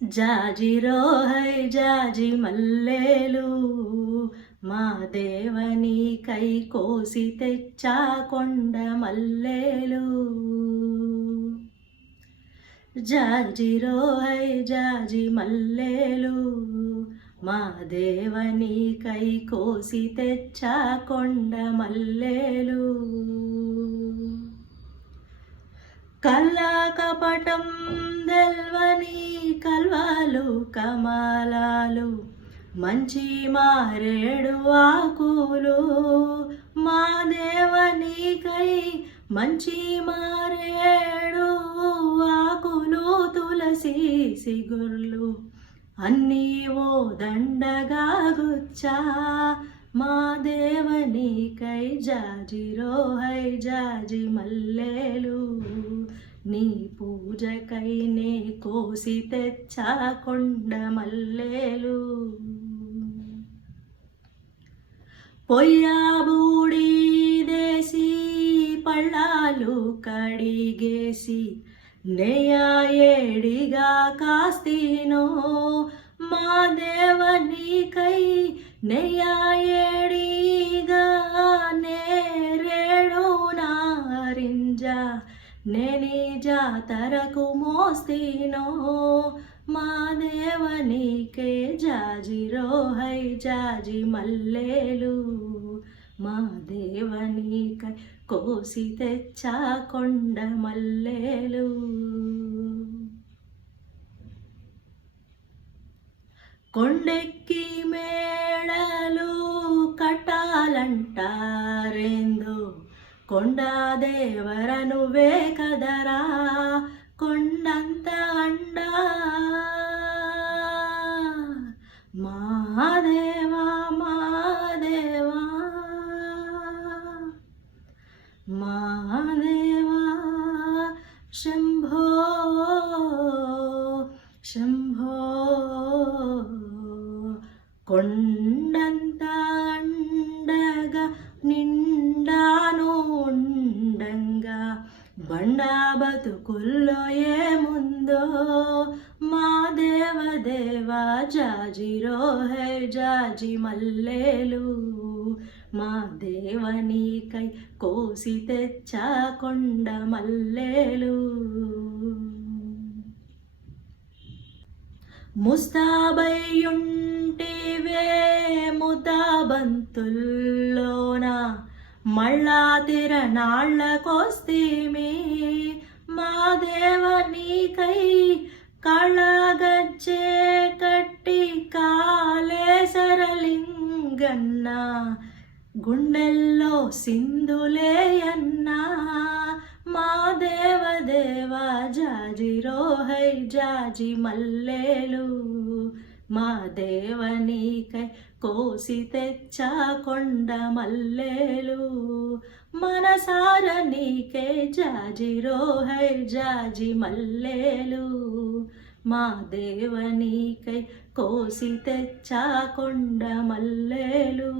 జాజిరో high జాజి మల్లేలు మా దేవనికై కోసి తెచ్చా కొండ మల్లేలు. జాజిరో హై జాజి మల్లేలు మా దేవనికై కోసి తెచ్చా కొండ మల్లేలు. కల్లా కపటం దెల్వని కల్వాలు కమలాలు మంచి మారేడు ఆకులు మా దేవనికై మంచి మారేడు ఆకులు తులసి సిగుర్లు అన్నీ ఓ దండగా గుచ్చా మా దేవనికై జాజిరో హై జాజి మల్లేలు. నీ పూజకై నే కోసి తెచ్చా కొండ మల్లేలు. పొయ్యాబూడి దేశీ పళ్ళాలు కడిగేసి నెయ్య ఏడిగా కాస్తీనో మా దేవనికై నెయ్య ఏడిగా నేరేడు నారింజ నేని జాతరకు మోస్తీనో మా దేవనికే జాజిరో హై జాజి మల్లేలు. మా దేవనికై కోసి తెచ్చా కొండ మల్లేలు. కొండెక్కి మేడలు కట్టాలంటారేందో కొండా దేవర నువ్వే కదరా కొండంత అండా. మాదేవా మాదేవా మాదేవా శంభో శంభో. కొండంత అండగా నిండాను ఉండంగా బండా బతుకుల్లో ఏముందో మా దేవదేవా జాజిరో హై జాజి మల్లేలు. మా దేవనికై కోసి తెచ్చా కొండ మల్లేలు. ముస్తాబయ్యుంటివే ముతాబంతుల్లోన మళ్ళా తిరణాళ్ళకొస్తీమి మా దేవనికై కళగజ్జే కట్టి కాళేశరలింగన్న గుండెల్లో సింధులేయన్నా మా దేవదేవా జాజిరో హై జాజి మల్లేలు. మా దేవనికై కోసి తెచ్చా కొండ మల్లేలు. మనసార నీకే జాజిరో హై జాజి మల్లేలు. మా దేవనికై కోసి తెచ్చా కొండ మల్లేలు.